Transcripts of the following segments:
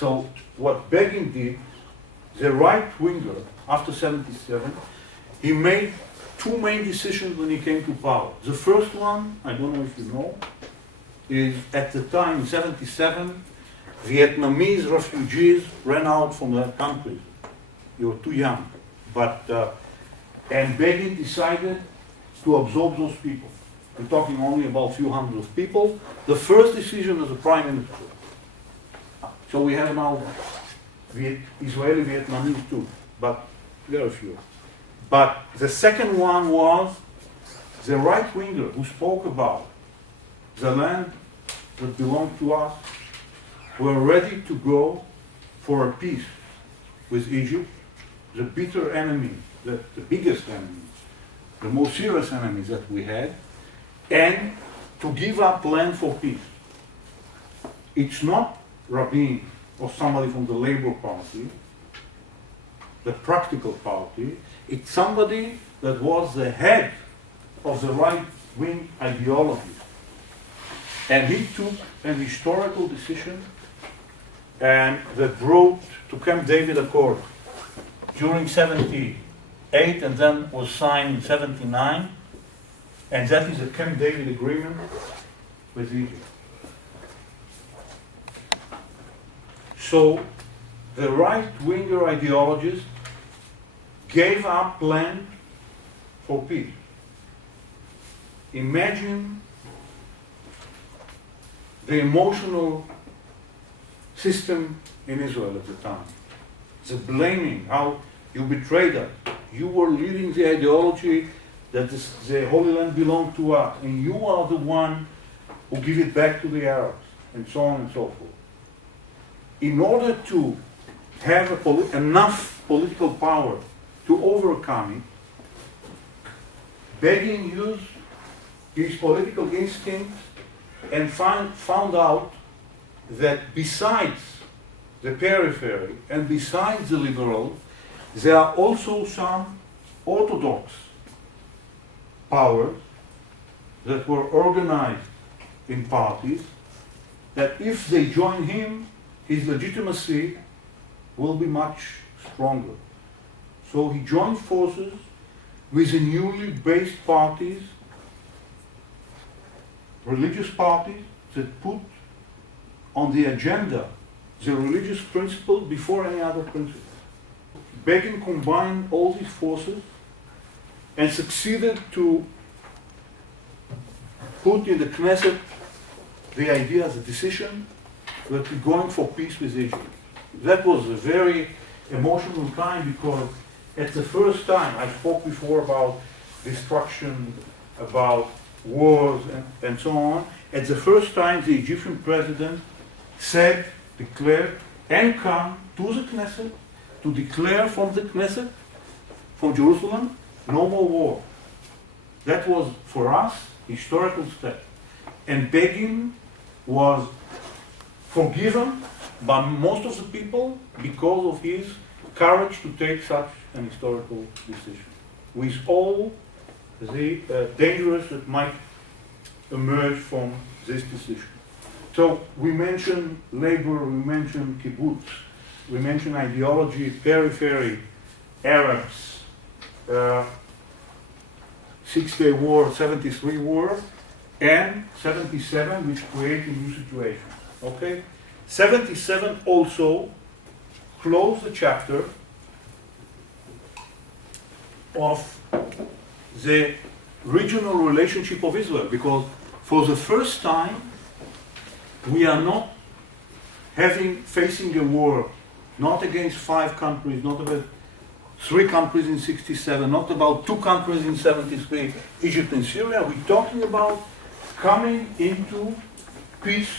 So what Begin did, the right winger, after 77, he made two main decisions when he came to power. The first one, I don't know if you know, is at the time, 77, Vietnamese refugees ran out from their countries. You were too young. And Begin decided to absorb those people. We're talking only about a few hundred of people. The first decision as a prime minister. So we have now Israeli Vietnamese too, but there are a few. But the second one was the right winger who spoke about the land that belonged to us. Were ready to go for a peace with Egypt, the bitter enemy, the biggest enemy, the most serious enemies that we had, and to give up land for peace. It's not Rabin or somebody from the Labour Party, the practical party. It's somebody that was the head of the right-wing ideology. And he took an historical decision and that brought to Camp David Accord during 78 and then was signed in 79, and that is the Camp David Agreement with Egypt. So the right-winger ideologists gave up land for peace. Imagine the emotional system in Israel at the time. The blaming, how you betrayed us. You were leading the ideology that the Holy Land belonged to us, and you are the one who give it back to the Arabs, and so on and so forth. In order to have enough political power to overcome it, Begin used his political instinct and found out that besides the periphery and besides the liberals, there are also some orthodox powers that were organized in parties that if they join him, his legitimacy will be much stronger. So he joined forces with the newly based parties, religious parties that put on the agenda the religious principle before any other principle. Begin combined all these forces and succeeded to put in the Knesset the idea, the decision that we're going for peace with Egypt. That was a very emotional time because at the first time, I spoke before about destruction, about wars and so on. At the first time, the Egyptian president declared, and come to the Knesset to declare from the Knesset, from Jerusalem, no more war. That was, for us, historical step. And Begin was forgiven by most of the people because of his courage to take such an historical decision, with all the dangers that might emerge from this decision. So we mentioned labor, we mentioned kibbutz, we mentioned ideology, periphery, Arabs, Six-Day War, 73 War, and 77, which created a new situation. Okay? 77 also closed the chapter of the regional relationship of Israel, because for the first time we are not facing a war, not against 5 countries, not about 3 countries in 67, not about 2 countries in 73, Egypt and Syria. We're talking about coming into peace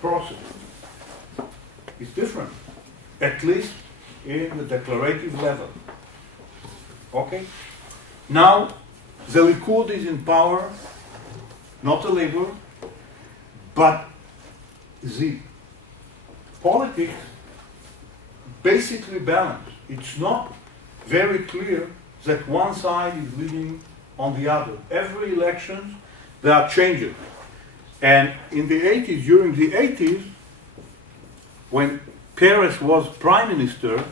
process. It's different, at least in the declarative level. Okay? Now, the Likud is in power, not the Labour, but the politics basically balanced. It's not very clear that one side is leading on the other. Every election, there are changes. And in the 80s, during the 80s, when Peres was prime minister,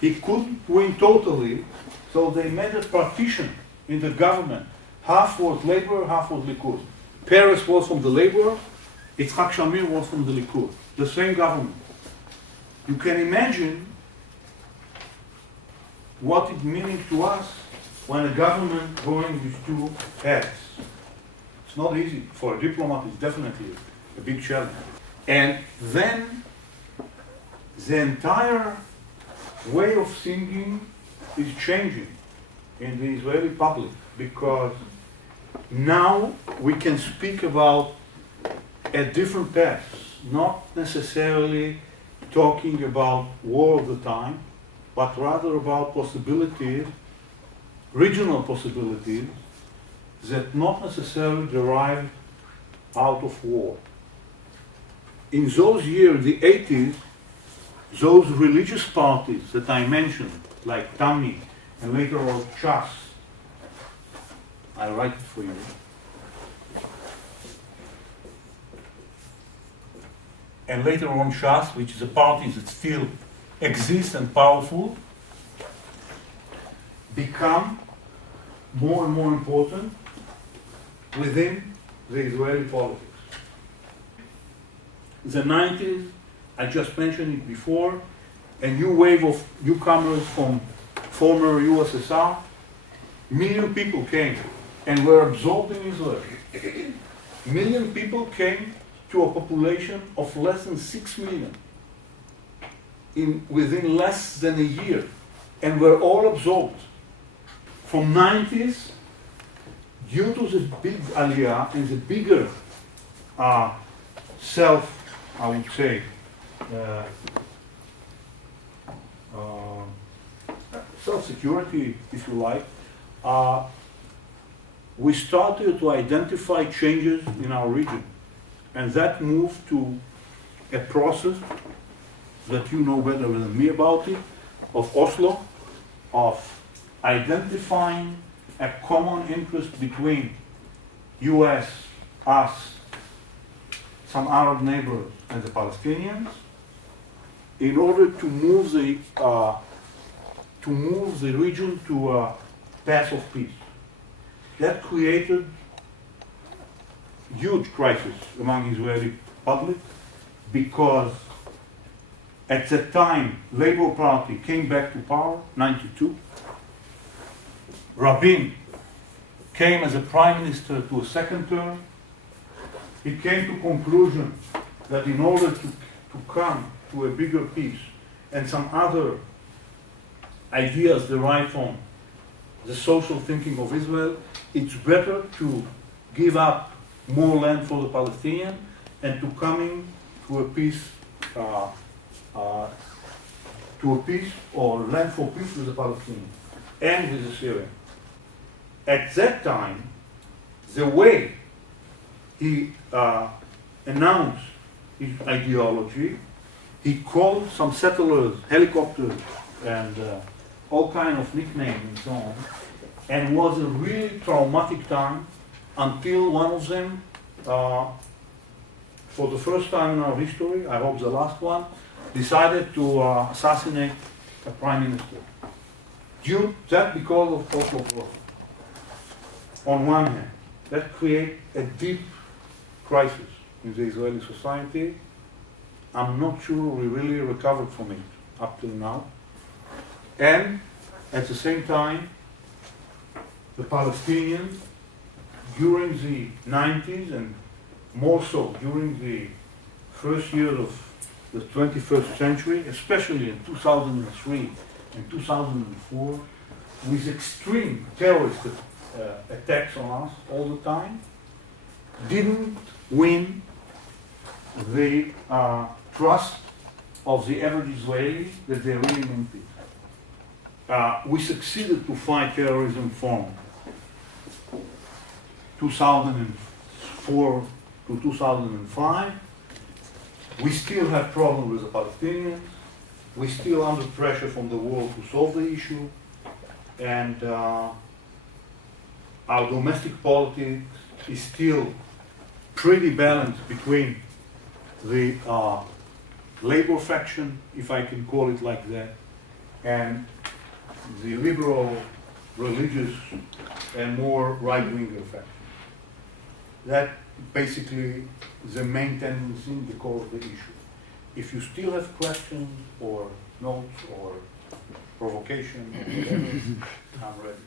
he couldn't win totally, so they made a partition in the government. Half was Labour, half was Likud. Peres was from the Labour, Yitzhak Shamir was from the Likud. The same government. You can imagine what it meaning to us when a government going with two heads. It's not easy. For a diplomat, it's definitely a big challenge. And then the entire way of thinking is changing in the Israeli public, because now we can speak about a different path, not necessarily talking about war all the time, but rather about possibilities, regional possibilities, that not necessarily derive out of war. In those years, the 80s, those religious parties that I mentioned, like Tami and later on Chas, I write it for you. And later on Shas, which is a party that still exists and powerful, become more and more important within the Israeli politics. The 90s, I just mentioned it before, a new wave of newcomers from former USSR, million people came and were absorbed in Israel. Million people came to a population of less than 6 million within less than a year, and were all absorbed. From 90s, due to the big aliyah and the bigger I would say, self-security, if you like, we started to identify changes in our region. And that moved to a process that you know better than me about it, of Oslo, of identifying a common interest between US, us, some Arab neighbors, and the Palestinians, in order to move the region to a path of peace. That created huge crisis among Israeli public, because at that time Labour Party came back to power, 92. Rabin came as a prime minister to a second term. He came to conclusion that in order to come to a bigger peace, and some other ideas derived from the social thinking of Israel, it's better to give up more land for the Palestinians and to coming to a peace, or land for peace with the Palestinians and with the Syrians. At that time, the way he announced his ideology, he called some settlers helicopters and all kind of nicknames and so on, and was a really traumatic time until one of them, for the first time in our history, I hope the last one, decided to assassinate a prime minister. That because of Oslo Process. On one hand, that created a deep crisis in the Israeli society. I'm not sure we really recovered from it up till now. And at the same time, the Palestinians, during the 90s and more so during the first years of the 21st century, especially in 2003 and 2004, with extreme terrorist attacks on us all the time, didn't win the trust of the average Israeli that they really meant it. We succeeded to fight terrorism from 2004 to 2005. We still have problems with the Palestinians. We're still under pressure from the world to solve the issue. And our domestic politics is still pretty balanced between the labor faction, if I can call it like that, and the liberal, religious, and more right-winger faction. That basically the main tendency in the core of the issue. If you still have questions or notes or provocation or whatever, I'm ready.